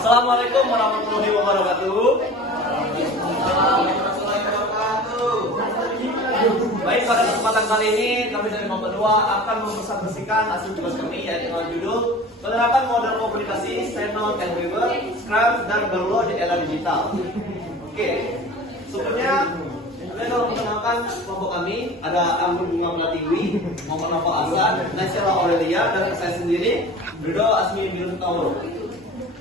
Assalamualaikum warahmatullahi wabarakatuh. Baik, pada kesempatan kali ini kami dari Kelompok 2 akan mempresentasikan hasil tugas kami yaitu judul penerapan model komunikasi Shannon and Weaver, Scrum dan Berlo di era digital. Oke, sebelumnya saya kalau memperkenalkan kelompok kami ada Anggun Bunga Melatiwi, Muhammad Nova Hasan, Naisela Aurelia dan saya sendiri Ridho Asmi Bilun Tauro.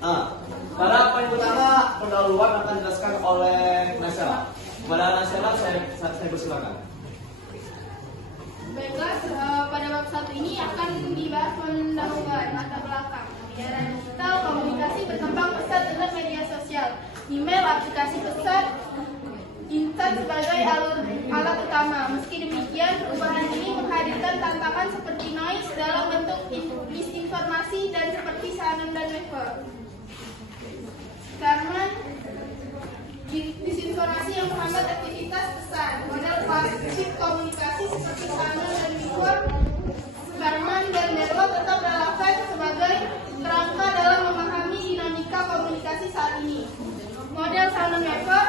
Nah, pada poin pertama pendahuluan akan dijelaskan oleh Naisela. Kepada Naisela saya persilakan. Baiklah, pada bab 1 ini akan dibahas pendahuluan latar belakang. Di era digital, komunikasi berkembang pesat dengan media sosial, email, aplikasi pesan, insan sebagai alat utama. Meski demikian, perubahan ini menghadirkan tantangan seperti noise dalam bentuk misinformasi dan seperti Shannon dan Weaver. Karena disinformasi yang menghambat aktivitas pesan. Model klasik komunikasi seperti Shannon dan Weaver, Sherman dan Berlo tetap relevan sebagai kerangka dalam memahami dinamika komunikasi saat ini. Model Shannon Weaver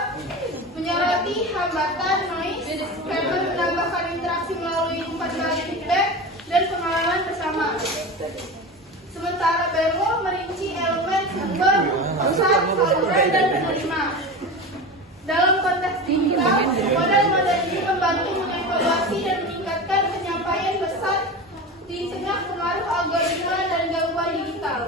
menyoroti hambatan noise, Sherman menambahkan interaksi melalui umpan balik feedback dan pengalaman bersama. Sementara Berlo merinci elemen sumber, pesan, saluran, dan penerima. Dalam konteks digital, model-model ini membantu mengevaluasi dan meningkatkan penyampaian pesan di tengah pengaruh algoritma dan gangguan digital.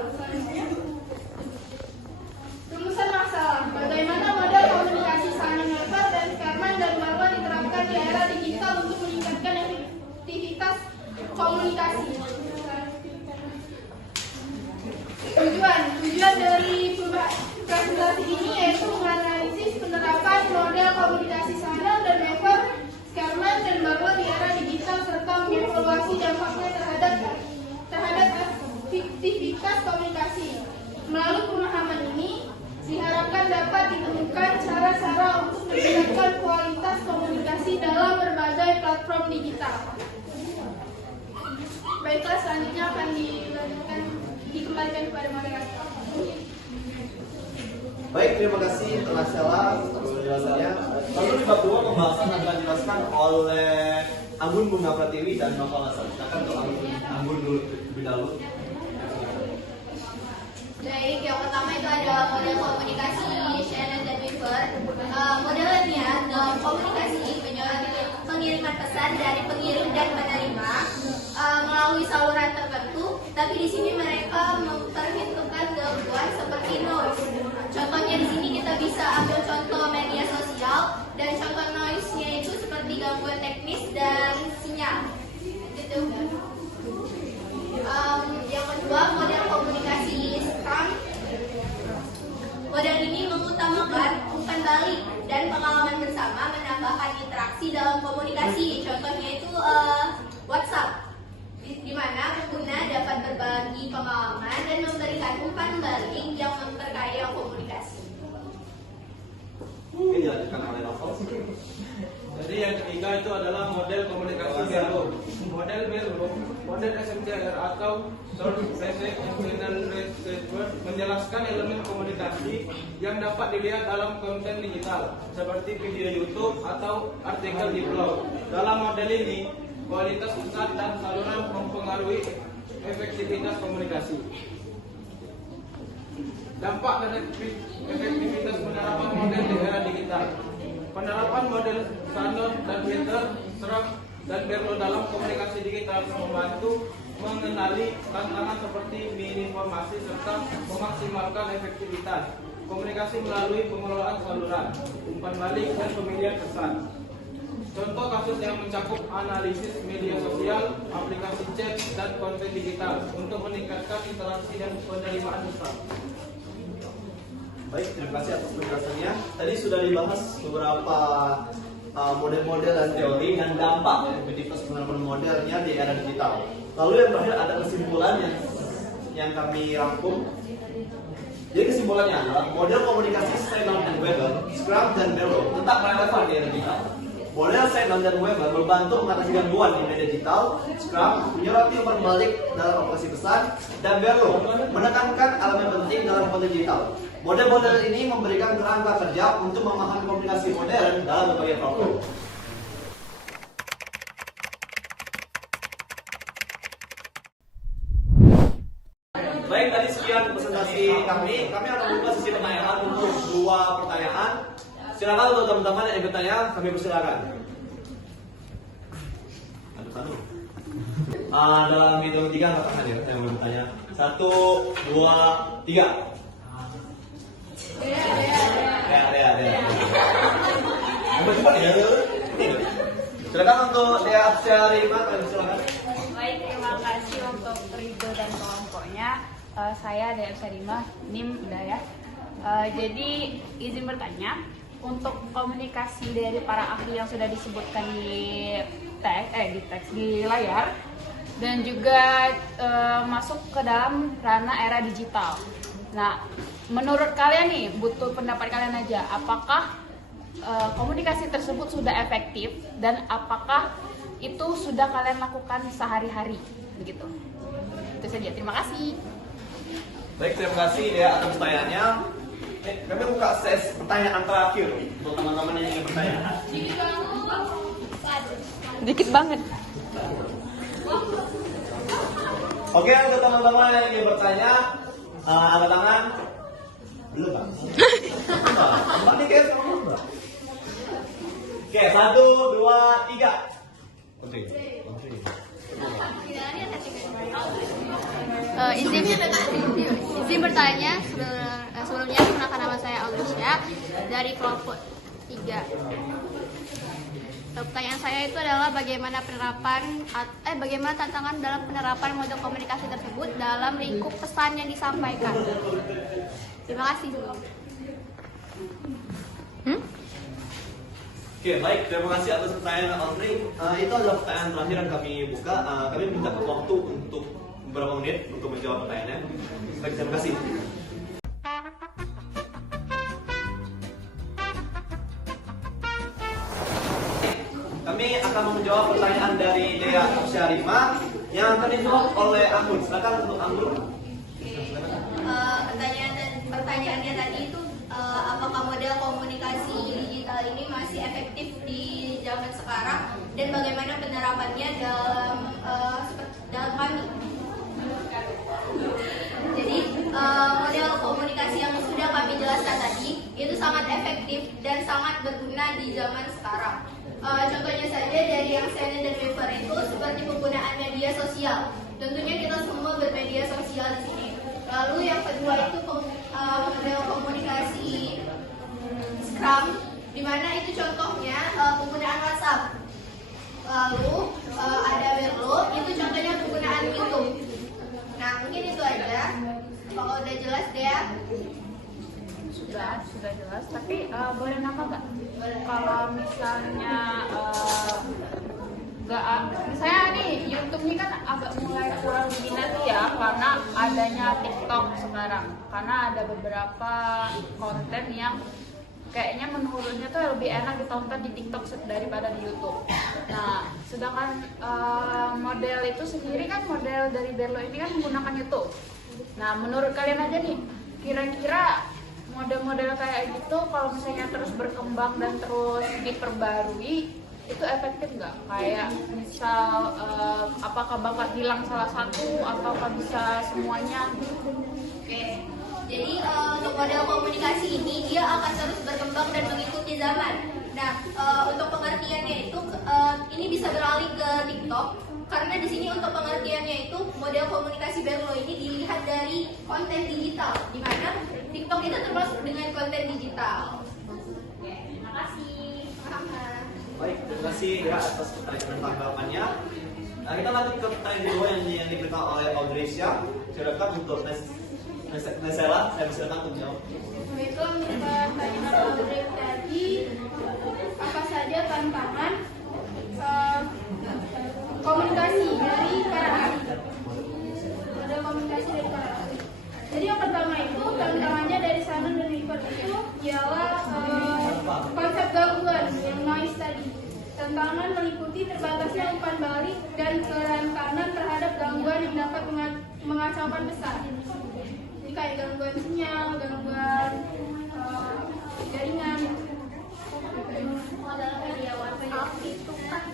Rumusan masalah: bagaimana model komunikasi Shannon Weaver dan Sherman dan Berlo diterapkan di era digital untuk meningkatkan efektivitas komunikasi. Tujuan dari presentasi ini yaitu menganalisis penerapan model komunikasi Shannon dan Weaver, Sherman dan Berlo di era digital serta mengevaluasi dampaknya terhadap efektivitas komunikasi. Melalui pemahaman ini, diharapkan dapat ditemukan cara-cara untuk meningkatkan kualitas komunikasi dalam berbagai platform digital. Baiklah, selanjutnya akan dikembalikan kepada moderator. Baik, terima kasih Naisela untuk penjelasannya. Lalu di bab 2 pembahasan akan dijelaskan oleh Anggun Bunga Pratiwi dan Nova Hasan. Silakan untuk Anggun dulu lebih dahulu. Baik, yang pertama itu adalah model komunikasi Shannon dan Weaver. Modelnya dalam komunikasi menyoroti pengiriman pesan dari pengirim dan penerima melalui saluran tertentu, tapi di sini mereka memperhitungkan gangguan seperti noise. Contohnya di sini kita bisa ambil contoh media sosial dan contoh noise-nya itu seperti gangguan teknis dan sinyal. Gitu. Yang kedua, model komunikasi Scrum. Model ini mengutamakan umpan balik dan pengalaman bersama menambahkan interaksi dalam komunikasi. Contohnya itu WhatsApp, di mana pengguna dapat berbagi pengalaman dan memberikan umpan balik yang memperkaya komunikasi. Mungkin dilanjutkan oleh Nova. Jadi yang ketiga itu adalah model komunikasi Berlo. Model Berlo, model SMCR atau Short Basic Internal Network menjelaskan elemen komunikasi yang dapat dilihat dalam konten digital seperti video YouTube atau artikel di blog. Dalam model ini, kualitas pesan dan saluran mempengaruhi efektivitas komunikasi. Dampak dan efektivitas penerapan model di era digital. Penerapan model Shannon dan Weaver, Scrum dan Berlo dalam komunikasi digital membantu mengenali tantangan seperti misinformasi serta memaksimalkan efektivitas komunikasi melalui pengelolaan saluran, umpan balik dan pemilihan pesan. Contoh kasus yang mencakup analisis media sosial, aplikasi chat, dan konten digital untuk meningkatkan interaksi dan penerimaan pesan. Baik, terima kasih atas penjelasannya. Tadi sudah dibahas beberapa model-model dan teori dan dampak efektivitas penerapan modelnya di era digital. Lalu yang terakhir ada kesimpulan yang kami rangkum. Jadi kesimpulannya adalah model komunikasi Shannon dan Weaver, Scrum dan Berlo tetap relevan di era digital. Model Simon dan Weber membantu mengatasi gangguan di media digital. Scrum menyoroti umpan balik dalam operasi pesan, dan Berlo menekankan elemen penting dalam konten digital. Model-model ini memberikan kerangka kerja untuk memahami komunikasi modern dalam berbagai platform. Baik, tadi sekian presentasi kami. Kami akan membuka sesi pertanyaan untuk 2 pertanyaan. Silakan untuk teman-teman yang bertanya, kami persilakan. Dalam hitung 3 angkat tangan ya, yang bertanya. 1, 2, 3. Dea. Cepat ya. Silakan untuk Dea Syarima, kami silakan. Baik, terima kasih untuk Ridho dan kelompoknya. Saya Dea Syarima, NIM udah ya. Jadi izin bertanya, untuk komunikasi dari para ahli yang sudah disebutkan di layar, dan juga masuk ke dalam ranah era digital. Nah, menurut kalian nih, butuh pendapat kalian aja, apakah komunikasi tersebut sudah efektif dan apakah itu sudah kalian lakukan sehari-hari, begitu. Itu saja, terima kasih. Baik, terima kasih ya atas pertanyaannya. Kami buka sesi pertanyaan terakhir untuk teman-teman yang ingin bertanya. Dikit banget. Oke, untuk teman-teman yang ingin bertanya, angkat tangan. Belum, Pak. Mbak nih kayak sama Mbak. Oke, 1, 2, 3. Oke. Izin bertanya, sebelumnya perkenalkan nama saya Aulia dari kelompok 3. Pertanyaan saya itu adalah bagaimana tantangan dalam penerapan model komunikasi tersebut dalam lingkup pesan yang disampaikan. Terima kasih. Oke, baik. Terima kasih atas pertanyaan Audrey. Itu adalah pertanyaan terakhir yang kami buka. Kami minta waktu untuk beberapa menit untuk menjawab pertanyaannya. Baik, terima kasih. Kami akan menjawab pertanyaan dari Dea Syarima yang akan dijawab oleh Anggun. Silakan untuk Anggun. Pertanyaannya tadi itu apakah model komunikasi digital ini masih efektif di zaman sekarang dan bagaimana penerapannya dalam kami. Jadi model komunikasi yang sudah kami jelaskan tadi itu sangat efektif dan sangat berguna di zaman sekarang. Contohnya saja dari yang Shannon dan Weber itu seperti penggunaan media sosial. Tentunya kita semua bermedia sosial di sini. Lalu yang kedua itu model komunikasi Scrum, di mana itu contohnya penggunaan WhatsApp. Lalu ada Berlo, itu contohnya penggunaan YouTube. Nah, mungkin itu aja. Kalau udah jelas deh. Sudah jelas, tapi boleh nambah nggak? Kalau misalnya misalnya nih YouTube ini kan agak mulai kurang diminati ya karena adanya TikTok sekarang, karena ada beberapa konten yang kayaknya menurutnya tuh lebih enak ditonton di TikTok daripada di YouTube. Nah, sedangkan model itu sendiri kan, model dari Berlo ini kan menggunakan YouTube. Nah, menurut kalian aja nih, kira-kira model-model kayak gitu kalau misalnya terus berkembang dan terus diperbarui, itu efektif nggak? Kayak misal apakah bakal hilang salah satu ataukah bisa semuanya? Oke. Jadi untuk model komunikasi ini dia akan terus berkembang dan mengikuti zaman. Nah, untuk pengertiannya itu ini bisa beralih ke TikTok karena di sini untuk pengertiannya itu model komunikasi Berlo ini dilihat dari konten digital, di mana TikTok itu termasuk dengan konten digital. Oke, terima kasih. Baik, terima kasih ya atas pertanyaan dan tanggapannya. Nah, kita lanjut ke pertanyaan kedua yang diberikan oleh Audrey. Silakan untuk Nesela, saya silakan untuk menjawab. Itu pertanyaan Audrey tadi, apa saja tantangan komunikasi dari para ahli? Model komunikasi dari para ahli. Jadi yang pertama itu tantangannya dari Shannon dan Weber itu ialah konsep gangguan yang noise tadi. harapan besar. Jadi kayak gangguan sinyal, gangguan jaringan. Dalam media WhatsApp itu kan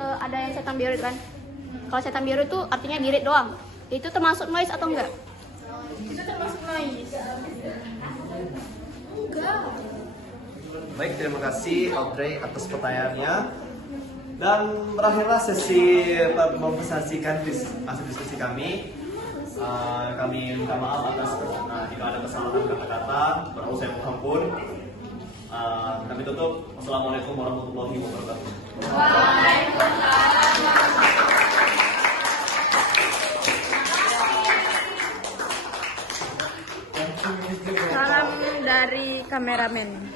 ada yang setan biru kan. Kalau setan biru itu artinya birit doang. Itu termasuk noise atau enggak? Itu termasuk noise. Enggak. Baik, terima kasih Audrey atas pertanyaannya. Dan berakhirlah sesi mempresentasikan hasil diskusi kami. Kami minta maaf atas jika ada kesalahan kata-kata, berau saya mohon ampun. Kami tutup. Wassalamualaikum warahmatullahi wabarakatuh. Salam dari kameramen.